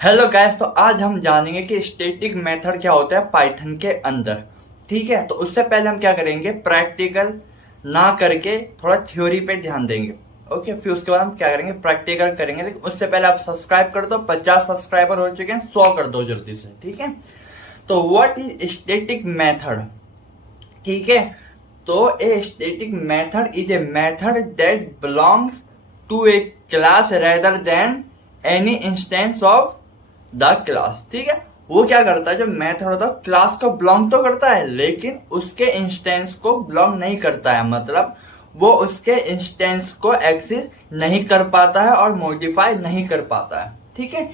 Hello guys, तो आज हम जानेंगे कि स्टैटिक मेथड क्या होता है पाइथन के अंदर। ठीक है, तो उससे पहले हम क्या करेंगे, प्रैक्टिकल ना करके थोड़ा थ्योरी पे ध्यान देंगे। ओके, फिर उसके बाद हम क्या करेंगे, प्रैक्टिकल करेंगे। लेकिन उससे पहले आप सब्सक्राइब कर दो। 50 सब्सक्राइबर हो चुके हैं, 100 कर दो जल्दी से। ठीक है, तो व्हाट इज स्टैटिक मेथड। ठीक है, तो a static method is a method that belongs to a class rather than any instance of the class. ठीक है, वो क्या करता है, जो मेथड होता है क्लास को बिलोंग तो करता है लेकिन उसके इंस्टेंस को बिलोंग नहीं करता है। मतलब वो उसके इंस्टेंस को एक्सेस नहीं कर पाता है और मॉडिफाई नहीं कर पाता है। ठीक है,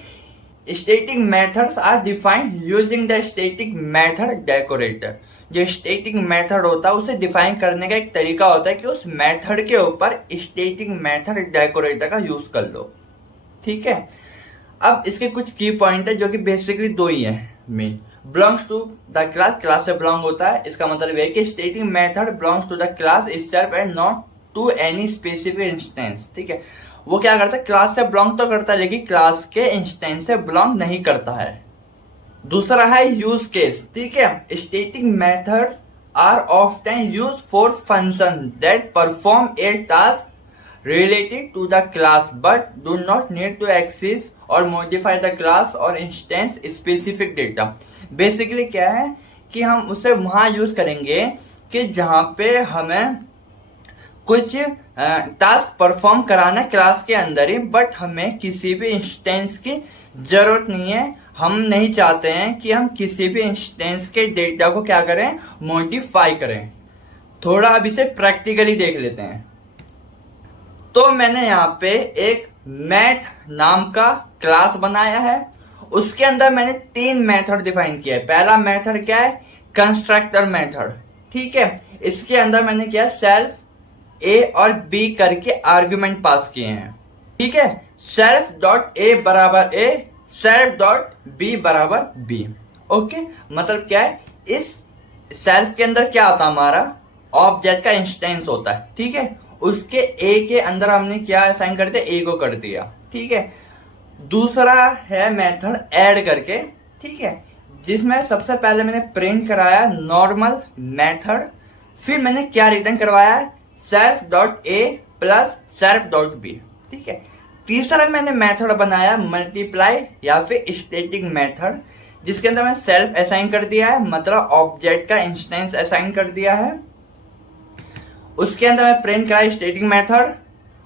static methods are defined using the static method decorator. जो स्टैटिक मेथड होता है उसे डिफाइन करने का एक तरीका होता है कि उस मेथड के ऊपर स्टैटिक मेथड डेकोरेटर का यूज कर लो। ठीक है, अब इसके कुछ की पॉइंट है जो कि बेसिकली दो ही है main. Belongs to the class, class से बिलोंग होता है। इसका मतलब है कि static method belongs to the class itself and not to any specific instance. ठीक है, वो क्या करता है, क्लास से बिलोंग तो करता है लेकिन क्लास के इंस्टेंस से बिलोंग नहीं करता है। दूसरा है यूज केस। ठीक है, static method are often use for function that perform a task related to the class but do not need to access or modify the class or instance specific data। Basically क्या है कि हम उसे वहां use करेंगे कि जहां पे हमें कुछ टास्क परफॉर्म कराना है क्लास के अंदर ही, बट हमें किसी भी इंस्टेंस की जरूरत नहीं है। हम नहीं चाहते हैं कि हम किसी भी इंस्टेंस के डेटा को क्या करें, मॉडिफाई करें। थोड़ा अब इसे प्रैक्टिकली देख लेते हैं। तो मैंने यहाँ पे एक मैथ नाम का क्लास बनाया है। उसके अंदर मैंने 3 मेथड डिफाइन किया है। पहला मेथड क्या है, कंस्ट्रक्टर मेथड। ठीक है, इसके अंदर मैंने क्या, सेल्फ ए और बी करके आर्गुमेंट पास किए हैं। ठीक है, सेल्फ डॉट ए बराबर ए, सेल्फ डॉट बी बराबर बी। ओके, मतलब क्या है, इस सेल्फ के अंदर क्या आता है, हमारा ऑब्जेक्ट का इंस्टेंस होता है। ठीक है, उसके ए के अंदर हमने क्या असाइन कर दिया, ए को कर दिया। ठीक है, दूसरा है मेथड ऐड करके। ठीक है, जिसमें सबसे पहले मैंने प्रिंट कराया नॉर्मल मेथड, फिर मैंने क्या रिटर्न करवाया, self dot a plus self dot b. ठीक है, तीसरा मैंने मेथड बनाया मल्टीप्लाई या फिर स्टैटिक मेथड, जिसके अंदर मैंने सेल्फ असाइन कर दिया है, मतलब ऑब्जेक्ट का इंस्टेंस असाइन कर दिया है। उसके अंदर मैं प्रिंट करा स्टैटिक मेथड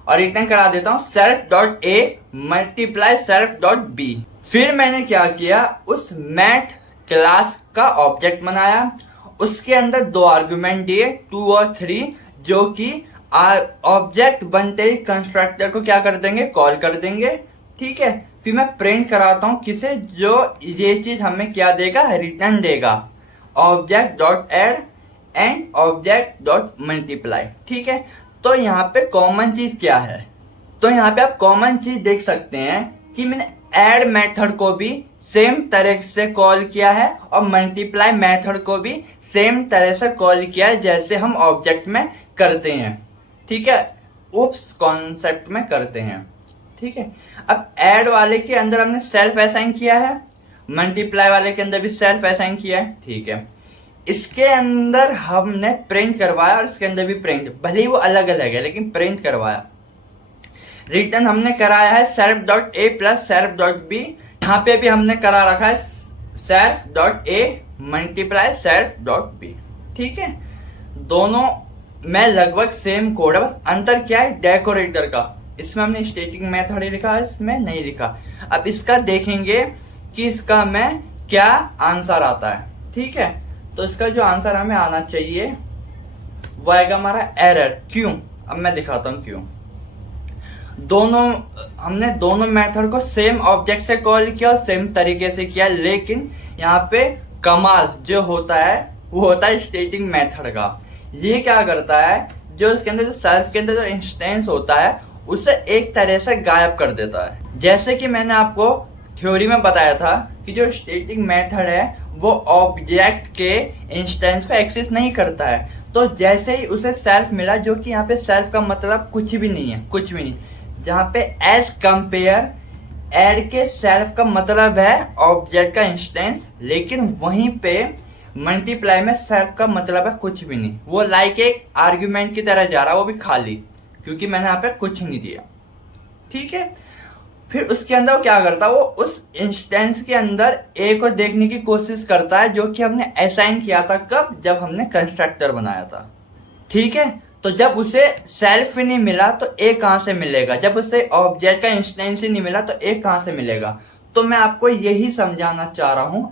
और रिटर्न करा देता हूं self dot a multiply self dot b. फिर मैंने क्या किया, उस मैथ क्लास का ऑब्जेक्ट बनाया, उसके अंदर 2 आर्गुमेंट दिए 2 और 3, जो कि ऑब्जेक्ट बनते ही कंस्ट्रक्टर को क्या कर देंगे, कॉल कर देंगे। ठीक है, फिर मैं प्रिंट कराता हूं किसे, जो ये चीज हमें क्या देगा, रिटर्न देगा, object dot add and object dot multiply. ठीक है, तो यहाँ पे कॉमन चीज क्या है, तो यहाँ पे आप कॉमन चीज देख सकते हैं कि मैंने ऐड मेथड को भी सेम तरह से कॉल किया है और मल्टीप्लाई मेथड को भी सेम तरह से कॉल किया है जैसे हम ऑब्जेक्ट में करते हैं। ठीक है, उप्स कॉन्सेप्ट में करते हैं। ठीक है, अब ऐड वाले के अंदर हमने सेल्फ असाइन किया है, मल्टीप्लाई वाले के अंदर भी सेल्फ असाइन किया है। ठीक है, इसके अंदर हमने प्रिंट करवाया और इसके अंदर भी प्रिंट, भले ही वो अलग अलग है लेकिन प्रिंट करवाया। रिटर्न हमने कराया है self dot a plus self dot b. यहाँ पे भी हमने करा रखा है self dot a multiply self dot b. ठीक है, दोनों में लगभग सेम कोड है, बस अंतर क्या है, डेकोरेटर का। इसमें हमने स्टैटिक मेथड ही लिखा है, इसमें नहीं लिखा। अब इसका देखेंगे कि इसका में क्या आंसर आता है। ठीक है, तो इसका जो आंसर हमें आना चाहिए वो आएगा हमारा एरर। क्यों, अब मैं दिखाता हूं क्यों। हमने दोनों मेथड को सेम ऑब्जेक्ट से कॉल किया और सेम तरीके से किया, लेकिन यहाँ पे कमाल जो होता है वो होता है स्टैटिक मेथड का। ये क्या करता है, जो इसके अंदर जो सेल्फ के अंदर जो इंस्टेंस होता है उसे एक तरह से गायब कर देता है। जैसे कि मैंने आपको थ्योरी में बताया था कि जो स्टैटिक मेथड है वो ऑब्जेक्ट के इंस्टेंस को एक्सेस नहीं करता है। तो जैसे ही उसे सेल्फ मिला, जो कि यहाँ पे सेल्फ का मतलब कुछ भी नहीं है, कुछ भी नहीं, जहाँ पे एज कंपेयर ऐड के सेल्फ का मतलब है ऑब्जेक्ट का इंस्टेंस, लेकिन वहीं पे मल्टीप्लाई में सेल्फ का मतलब है कुछ भी नहीं। वो लाइक एक आर्ग्यूमेंट की तरह जा रहा है, वो भी खाली, क्योंकि मैंने यहाँ पे कुछ नहीं दिया। ठीक है, फिर उसके अंदर वो क्या करता है, वो उस इंस्टेंस के अंदर ए को देखने की कोशिश करता है, जो कि हमने असाइन किया था कब, जब हमने कंस्ट्रक्टर बनाया था। ठीक है, तो जब उसे सेल्फ ही नहीं मिला तो ए कहां से मिलेगा, जब उसे ऑब्जेक्ट का इंस्टेंस ही नहीं मिला तो ए कहां से मिलेगा। तो मैं आपको यही समझाना चाह रहा हूं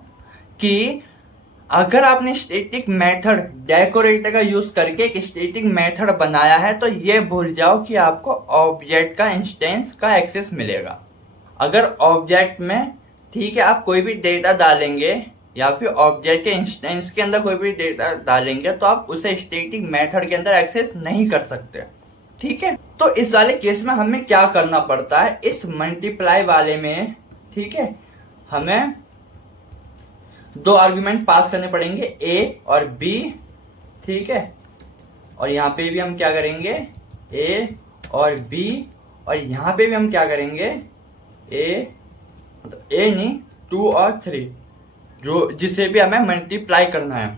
कि अगर आपने स्टैटिक मेथड डेकोरेटर का यूज करके एक स्टैटिक मेथड बनाया है तो ये भूल जाओ कि आपको ऑब्जेक्ट का इंस्टेंस का एक्सेस मिलेगा। अगर ऑब्जेक्ट में, ठीक है, आप कोई भी डेटा डालेंगे या फिर ऑब्जेक्ट के इंस्टेंस के अंदर कोई भी डेटा डालेंगे तो आप उसे स्टैटिक मेथड के अंदर एक्सेस नहीं कर सकते। ठीक है, तो इस वाले केस में हमें क्या करना पड़ता है, इस मल्टीप्लाई वाले में, ठीक है, हमें दो आर्गुमेंट पास करने पड़ेंगे, ए और बी। ठीक है, और यहां पे भी हम क्या करेंगे, ए और बी, और यहां पे भी हम क्या करेंगे, ए, मतलब ए नहीं, 2 और 3, जो जिसे भी हमें मल्टीप्लाई करना है।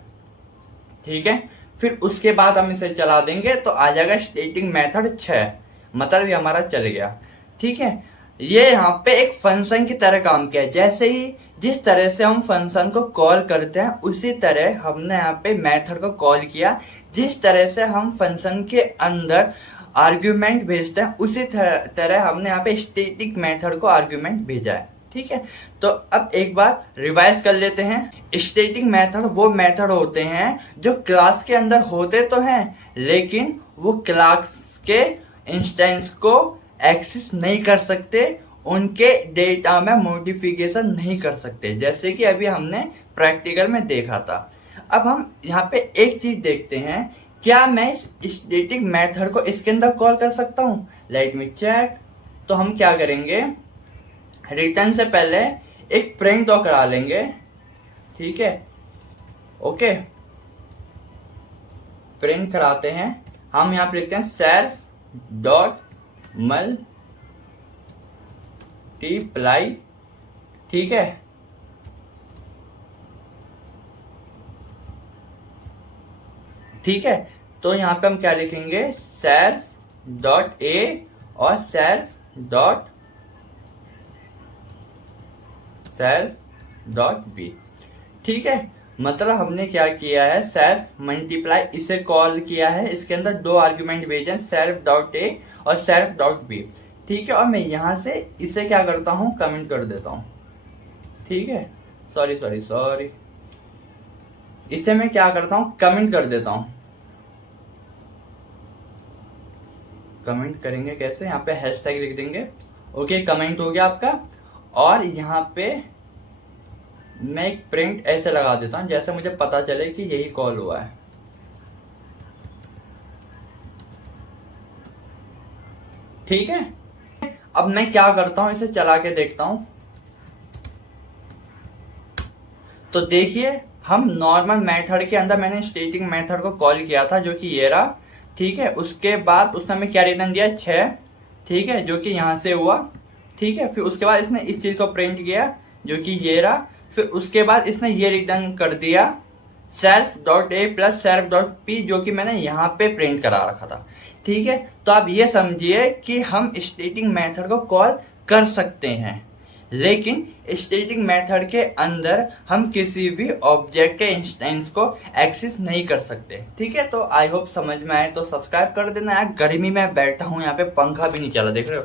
ठीक है, फिर उसके बाद हम इसे चला देंगे तो आ जाएगा स्टैटिक मेथड 6, मतलब ये हमारा चल गया। ठीक है, ये यहाँ पे एक फंक्शन की तरह काम किया, जैसे ही जिस तरह से हम फंक्शन को कॉल करते हैं उसी तरह हमने यहाँ पे मेथड को कॉल किया। जिस तरह से हम फंक्शन के अंदर आर्ग्यूमेंट भेजते हैं उसी तरह हमने यहाँ पे स्टैटिक मेथड को आर्ग्यूमेंट भेजा है। ठीक है, तो अब एक बार रिवाइज कर लेते हैं। स्टैटिक मेथड वो मेथड होते हैं जो क्लास के अंदर होते तो हैं, लेकिन वो क्लास के इंस्टेंस को एक्सेस नहीं कर सकते, उनके डेटा में मॉडिफिकेशन नहीं कर सकते, जैसे कि अभी हमने प्रैक्टिकल में देखा था। अब हम यहाँ पे एक चीज देखते हैं, क्या मैं इस स्टैटिक मेथड को इसके अंदर कॉल कर सकता हूँ? Let me check. तो हम क्या करेंगे, रिटर्न से पहले एक प्रिंट तो करा लेंगे। ठीक है, ओके, प्रिंट कराते हैं। हम यहाँ पे लिखते हैं सेल्फ डॉट मल्टीप्लाई। ठीक है, ठीक है, तो यहां पे हम क्या लिखेंगे, सेल्फ डॉट ए और सेल्फ डॉट बी। ठीक है, मतलब हमने क्या किया है, सेल्फ मल्टीप्लाई इसे कॉल किया है, इसके अंदर दो आर्ग्यूमेंट भेजे, सेल्फ डॉट ए और सेल्फ डॉट बी। ठीक है, और मैं यहां से इसे क्या करता हूं, कमेंट कर देता हूं। ठीक है, सॉरी, इसे मैं क्या करता हूं, कमेंट कर देता हूं। कमेंट करेंगे कैसे, यहाँ पे हैशटैग लिख देंगे। ओके, कमेंट हो गया आपका। और यहाँ पे मैं एक प्रिंट ऐसे लगा देता हूं जैसे मुझे पता चले कि यही कॉल हुआ है। ठीक है, अब मैं क्या करता हूं, इसे चला के देखता हूं। तो देखिए, हम नॉर्मल मेथड के अंदर मैंने स्टैटिक मेथड को कॉल किया था, जो कि ये रहा। ठीक है, उसके बाद उसने हमें क्या रिटर्न दिया, 6। ठीक है, जो कि यहां से हुआ। ठीक है, फिर उसके बाद इसने इस चीज को प्रिंट किया, जो कि ये रहा। फिर उसके बाद इसने ये रिटर्न कर दिया, self dot a plus self dot P, जो कि मैंने यहाँ पे प्रिंट करा रखा था। ठीक है, तो आप ये समझिए कि हम स्टैटिक मेथड को कॉल कर सकते हैं, लेकिन स्टैटिक मेथड के अंदर हम किसी भी ऑब्जेक्ट के इंस्टेंस को एक्सेस नहीं कर सकते। ठीक है, तो आई होप समझ में आए, तो सब्सक्राइब कर देना यार। गर्मी में बैठा हूँ यहाँ पे, पंखा भी नहीं चला, देख रहे हो,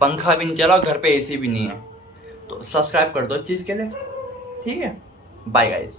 पंखा भी नहीं चला, घर पे एसी भी नहीं है, तो सब्सक्राइब कर दो इस चीज के लिए। ठीक है, बाय गाइस।